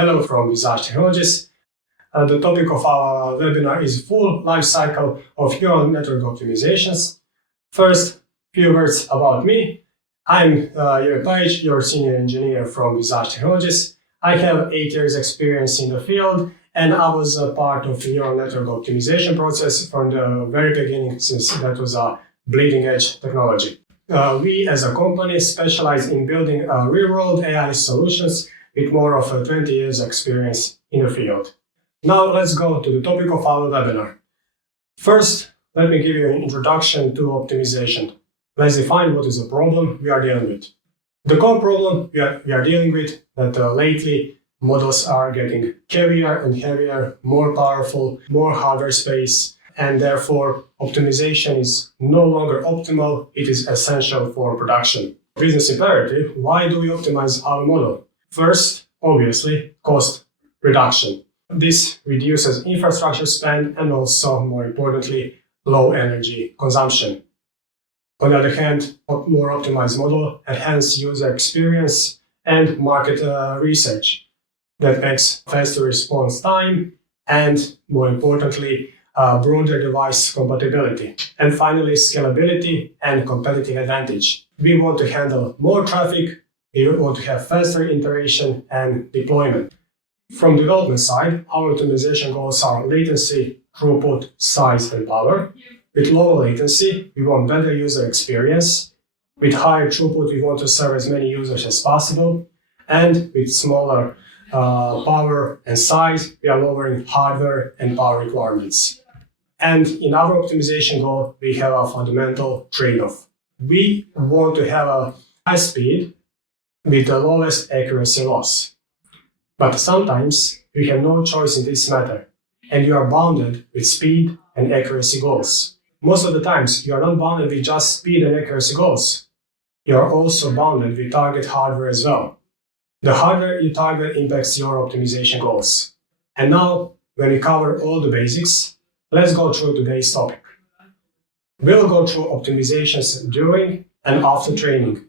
Hello from Visage Technologies. The topic of our webinar is full life cycle of neural network optimizations. First, few words about me. I'm Jure Pajić, your senior engineer from Visage Technologies. I have 8 years experience in the field, and I was a part of the neural network optimization process from the very beginning, since that was a bleeding edge technology. We as a company specialize in building real-world AI solutions with more of 20 years experience in the field. Now let's go to the topic of our webinar. First, let me give you an introduction to optimization. Let's define what is the problem we are dealing with. The core problem we are dealing with that lately models are getting heavier and heavier, more powerful, more hardware space, and therefore optimization is no longer optimal, it is essential for production. Business imperative, why do we optimize our model? First, obviously, cost reduction. This reduces infrastructure spend and also, more importantly, low energy consumption. On the other hand, a more optimized model enhances user experience and market research that makes faster response time and, more importantly, broader device compatibility. And finally, scalability and competitive advantage. We want to handle more traffic, we want to have faster iteration and deployment. From the development side, our optimization goals are latency, throughput, size, and power. With low latency, we want better user experience. With higher throughput, we want to serve as many users as possible. And with smaller power and size, we are lowering hardware and power requirements. And in our optimization goal, we have a fundamental trade-off. We want to have a high speed with the lowest accuracy loss. But sometimes we have no choice in this matter, and you are bounded with speed and accuracy goals. Most of the times, you are not bounded with just speed and accuracy goals. You are also bounded with target hardware as well. The hardware you target impacts your optimization goals. And now, when we cover all the basics, let's go through today's topic. We'll go through optimizations during and after training,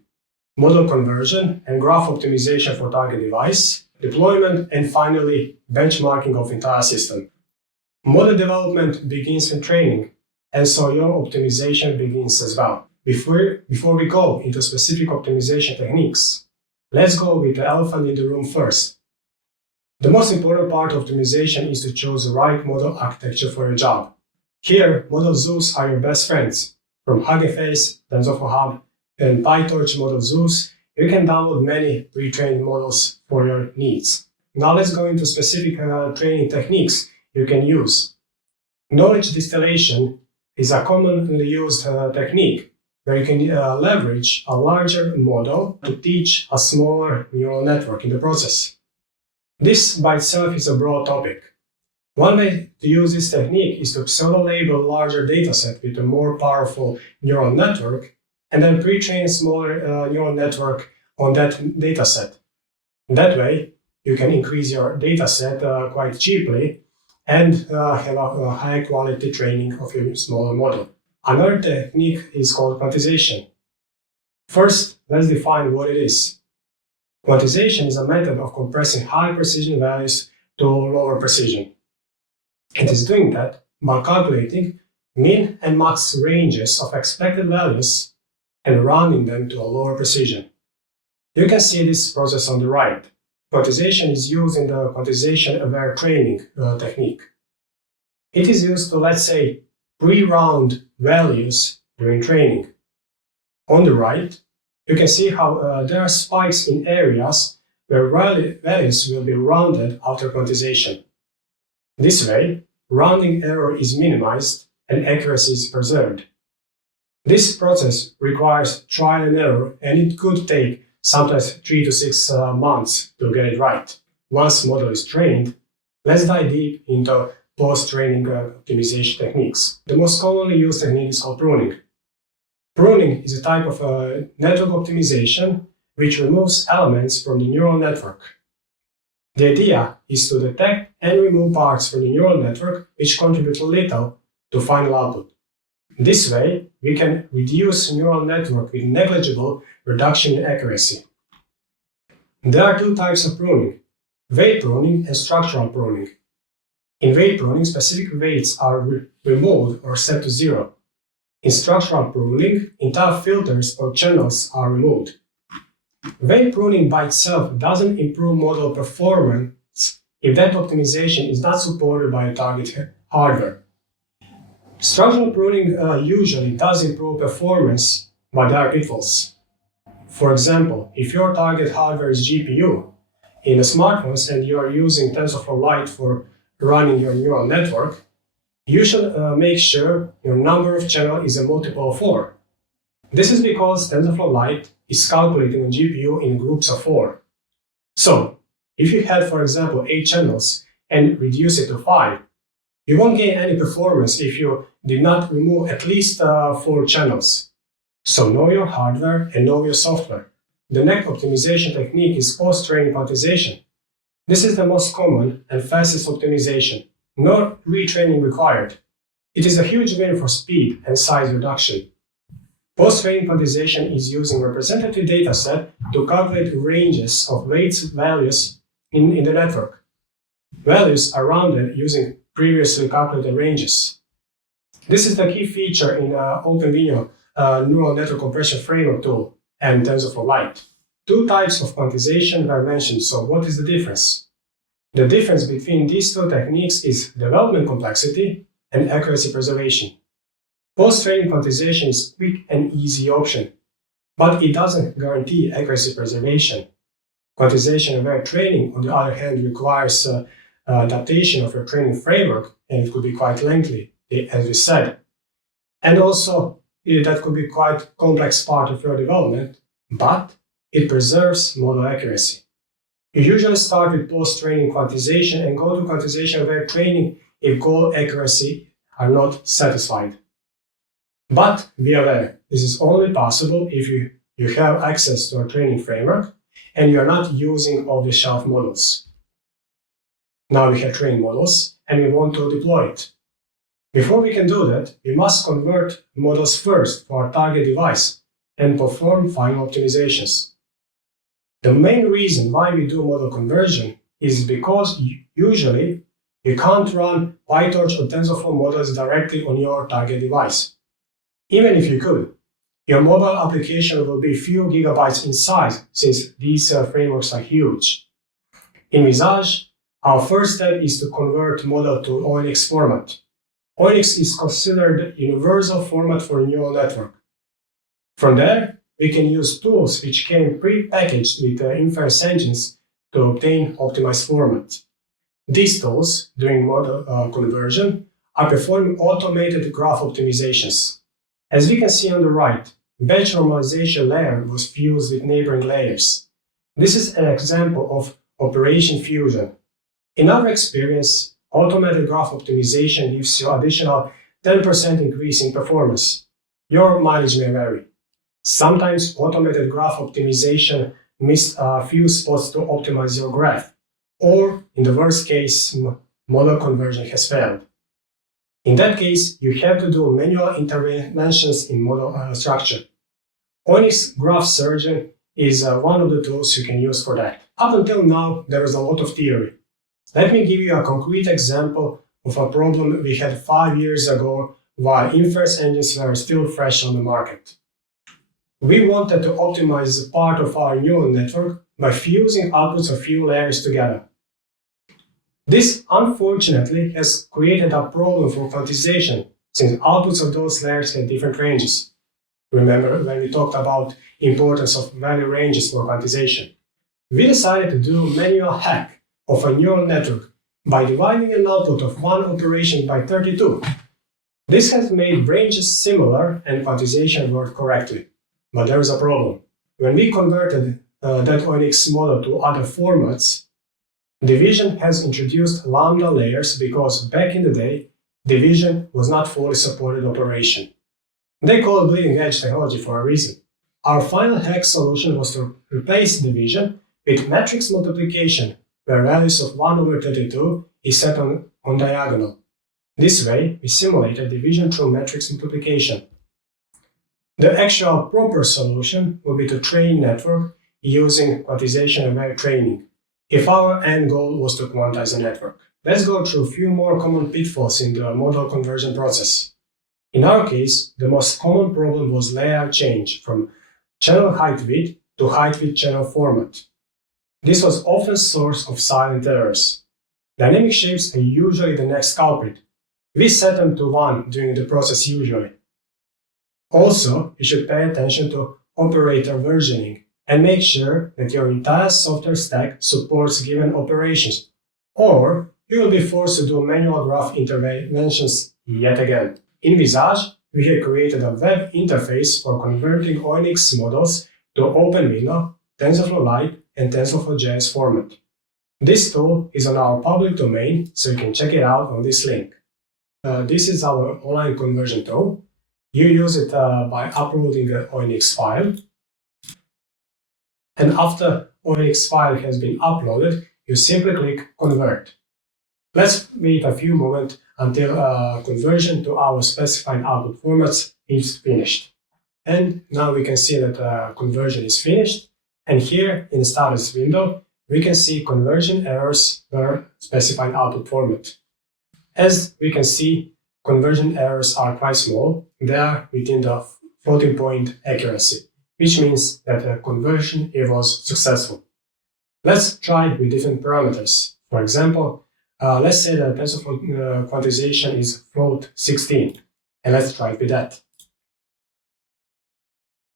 model conversion and graph optimization for target device, deployment, and finally, benchmarking of entire system. Model development begins with training, and so your optimization begins as well. Before we go into specific optimization techniques, let's go with the elephant in the room first. The most important part of optimization is to choose the right model architecture for your job. Here, model zoos are your best friends. From Hugging Face, TensorFlow Hub, and PyTorch model zoos, you can download many pre-trained models for your needs. Now let's go into specific training techniques you can use. Knowledge distillation is a commonly used technique where you can leverage a larger model to teach a smaller neural network in the process. This by itself is a broad topic. One way to use this technique is to pseudo-label a larger dataset with a more powerful neural network and then pre-train a smaller neural network on that dataset. That way, you can increase your dataset quite cheaply and have a high quality training of your smaller model. Another technique is called quantization. First, let's define what it is. Quantization is a method of compressing high precision values to lower precision. It is doing that by calculating min and max ranges of expected values and rounding them to a lower precision. You can see this process on the right. Quantization is used in the quantization-aware training technique. It is used to, let's say, pre-round values during training. On the right, you can see how there are spikes in areas where values will be rounded after quantization. This way, rounding error is minimized and accuracy is preserved. This process requires trial and error, and it could take sometimes 3 to 6 months to get it right. Once model is trained, let's dive deep into post-training optimization techniques. The most commonly used technique is called pruning. Pruning is a type of network optimization which removes elements from the neural network. The idea is to detect and remove parts from the neural network which contribute little to final output. This way, we can reduce neural network with negligible reduction in accuracy. There are two types of pruning. weight pruning and structural pruning. In weight pruning, specific weights are removed or set to zero. In structural pruning, entire filters or channels are removed. Weight pruning by itself doesn't improve model performance if that optimization is not supported by a target hardware. Structural pruning usually does improve performance, but there are pitfalls. For example, if your target hardware is GPU in the smartphones and you are using TensorFlow Lite for running your neural network, you should make sure your number of channels is a multiple of 4. This is because TensorFlow Lite is calculating on GPU in groups of 4. So, if you had, for example, 8 channels and reduce it to 5, you won't gain any performance if you did not remove at least 4 channels. So know your hardware and know your software. The next optimization technique is post-training quantization. This is the most common and fastest optimization. No retraining required. It is a huge win for speed and size reduction. Post-training quantization is using representative dataset to calculate ranges of weights values in the network. Values are rounded using previously calculated ranges. This is the key feature in OpenVINO neural network compression framework tool and TensorFlow Lite. 2 types of quantization were mentioned, so what is the difference? The difference between these 2 techniques is development complexity and accuracy preservation. Post-training quantization is a quick and easy option, but it doesn't guarantee accuracy preservation. Quantization-aware training, on the other hand, requires adaptation of your training framework, and it could be quite lengthy, as we said. And also, that could be quite complex part of your development, but it preserves model accuracy. You usually start with post-training quantization and go to quantization-aware training if goal accuracy are not satisfied. But be aware, this is only possible if you have access to a training framework and you are not using off-the-shelf models. Now we have trained models and we want to deploy it. Before we can do that, we must convert models first for our target device and perform final optimizations. The main reason why we do model conversion is because usually you can't run PyTorch or TensorFlow models directly on your target device. Even if you could, your mobile application will be few gigabytes in size since these frameworks are huge. In Visage, our first step is to convert model to ONX format. ONX is considered a universal format for a neural network. From there, we can use tools which came pre-packaged with inference engines to obtain optimized format. These tools, during model conversion, are performing automated graph optimizations. As we can see on the right, batch normalization layer was fused with neighboring layers. This is an example of operation fusion. In our experience, automated graph optimization gives you additional 10% increase in performance. Your mileage may vary. Sometimes automated graph optimization missed a few spots to optimize your graph, or in the worst case, model conversion has failed. In that case, you have to do manual interventions in model structure. ONX Graph Surgeon is one of the tools you can use for that. Up until now, there is a lot of theory. Let me give you a concrete example of a problem we had 5 years ago while inference engines were still fresh on the market. We wanted to optimize part of our neural network by fusing outputs of few layers together. This, unfortunately, has created a problem for quantization, since outputs of those layers have different ranges. Remember when we talked about importance of value ranges for quantization? We decided to do a manual hack of a neural network by dividing an output of one operation by 32. This has made ranges similar and quantization worked correctly. But there is a problem. When we converted that ONX model to other formats, division has introduced lambda layers because back in the day, division was not fully supported operation. They call it bleeding edge technology for a reason. Our final hack solution was to replace division with matrix multiplication, where values of 1 over 32 is set on diagonal. This way, we simulated division through matrix multiplication. The actual proper solution would be to train network using quantization-aware training. if our end goal was to quantize a network. Let's go through a few more common pitfalls in the model conversion process. In our case, the most common problem was layout change from channel height width to height width channel format. This was often source of silent errors. Dynamic shapes are usually the next culprit. We set them to 1 during the process usually. Also, you should pay attention to operator versioning and make sure that your entire software stack supports given operations, or you will be forced to do manual graph interventions yet again. In Visage, we have created a web interface for converting ONX models to OpenWindow, TensorFlow Lite, and TensorFlow.js format. This tool is on our public domain, so you can check it out on this link. This is our online conversion tool. You use it by uploading an ONX file. And after ONX file has been uploaded, you simply click Convert. Let's wait a few moments until conversion to our specified output formats is finished. And now we can see that conversion is finished. And here in the status window, we can see conversion errors per specified output format. As we can see, conversion errors are quite small. They are within the floating point accuracy, which means that the conversion was successful. Let's try with different parameters. For example, let's say that TensorFlow quantization is float 16, and let's try with that.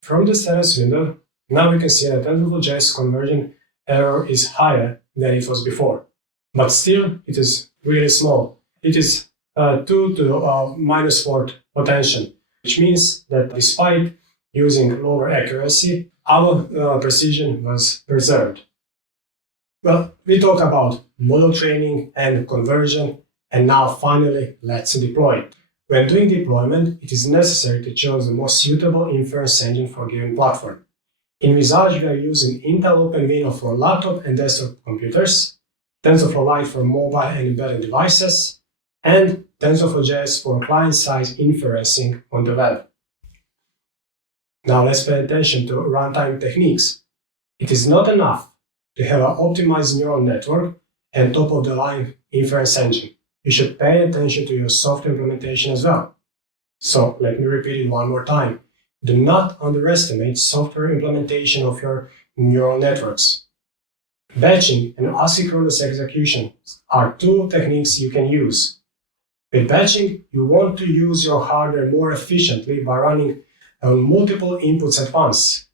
From the status window, now we can see that TensorFlow.js conversion error is higher than it was before, but still it is really small. It is 2 to the -4th potential, which means that despite using lower accuracy, our precision was preserved. Well, we talked about model training and conversion, and now finally, let's deploy it. When doing deployment, it is necessary to choose the most suitable inference engine for a given platform. In Visage, we are using Intel OpenWindow for laptop and desktop computers, TensorFlow Lite for mobile and embedded devices, and TensorFlow.js for client-side inferencing on the web. Now let's pay attention to runtime techniques. It is not enough to have an optimized neural network and top-of-the-line inference engine. You should pay attention to your software implementation as well. So let me repeat it one more time. Do not underestimate software implementation of your neural networks. Batching and asynchronous execution are 2 techniques you can use. With batching, you want to use your hardware more efficiently by running multiple inputs at once.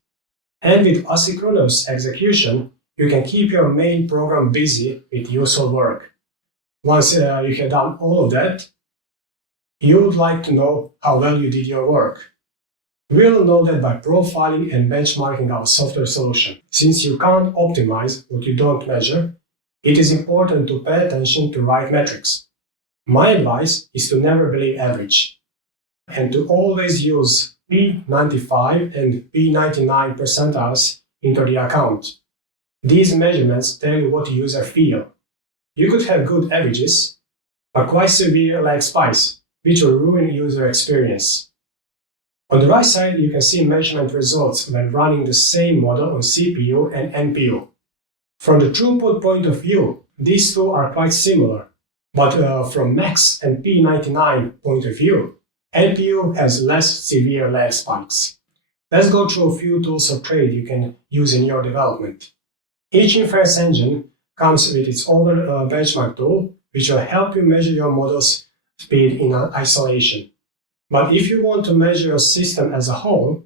And with asynchronous execution, you can keep your main program busy with useful work. Once you have done all of that, you would like to know how well you did your work. We will know that by profiling and benchmarking our software solution. Since you can't optimize what you don't measure, it is important to pay attention to right metrics. My advice is to never believe average, and to always use P95 and P99 percentiles into the account. These measurements tell you what the user feels. You could have good averages, but quite severe lag spikes, which will ruin user experience. On the right side, you can see measurement results when running the same model on CPU and NPU. From the throughput point of view, these two are quite similar, but from max and P99 point of view, NPU has less severe lag spikes. Let's go through a few tools of trade you can use in your development. Each inference engine comes with its own benchmark tool, which will help you measure your model's speed in isolation. But if you want to measure your system as a whole,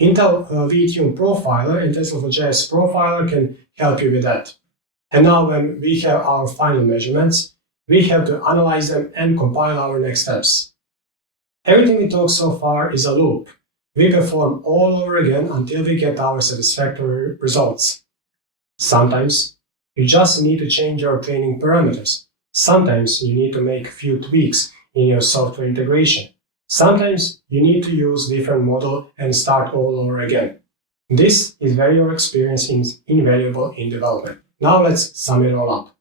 Intel vTune Profiler and TensorFlow.js Profiler can help you with that. And now when we have our final measurements, we have to analyze them and compile our next steps. Everything we talked so far is a loop. We perform all over again until we get our satisfactory results. Sometimes you just need to change your training parameters. Sometimes you need to make a few tweaks in your software integration. Sometimes you need to use different model and start all over again. This is where your experience is invaluable in development. Now let's sum it all up.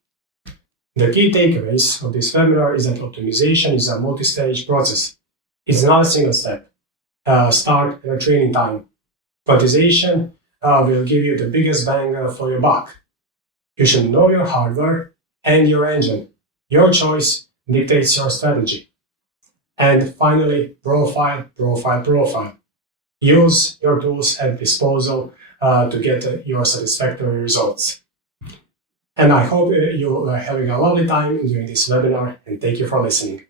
The key takeaways of this webinar is that optimization is a multi-stage process. It's not a single step. Start and training time. Quantization will give you the biggest bang for your buck. You should know your hardware and your engine. Your choice dictates your strategy. And finally, profile, profile, profile. Use your tools at disposal to get your satisfactory results. And I hope you are having a lovely time during this webinar, and thank you for listening.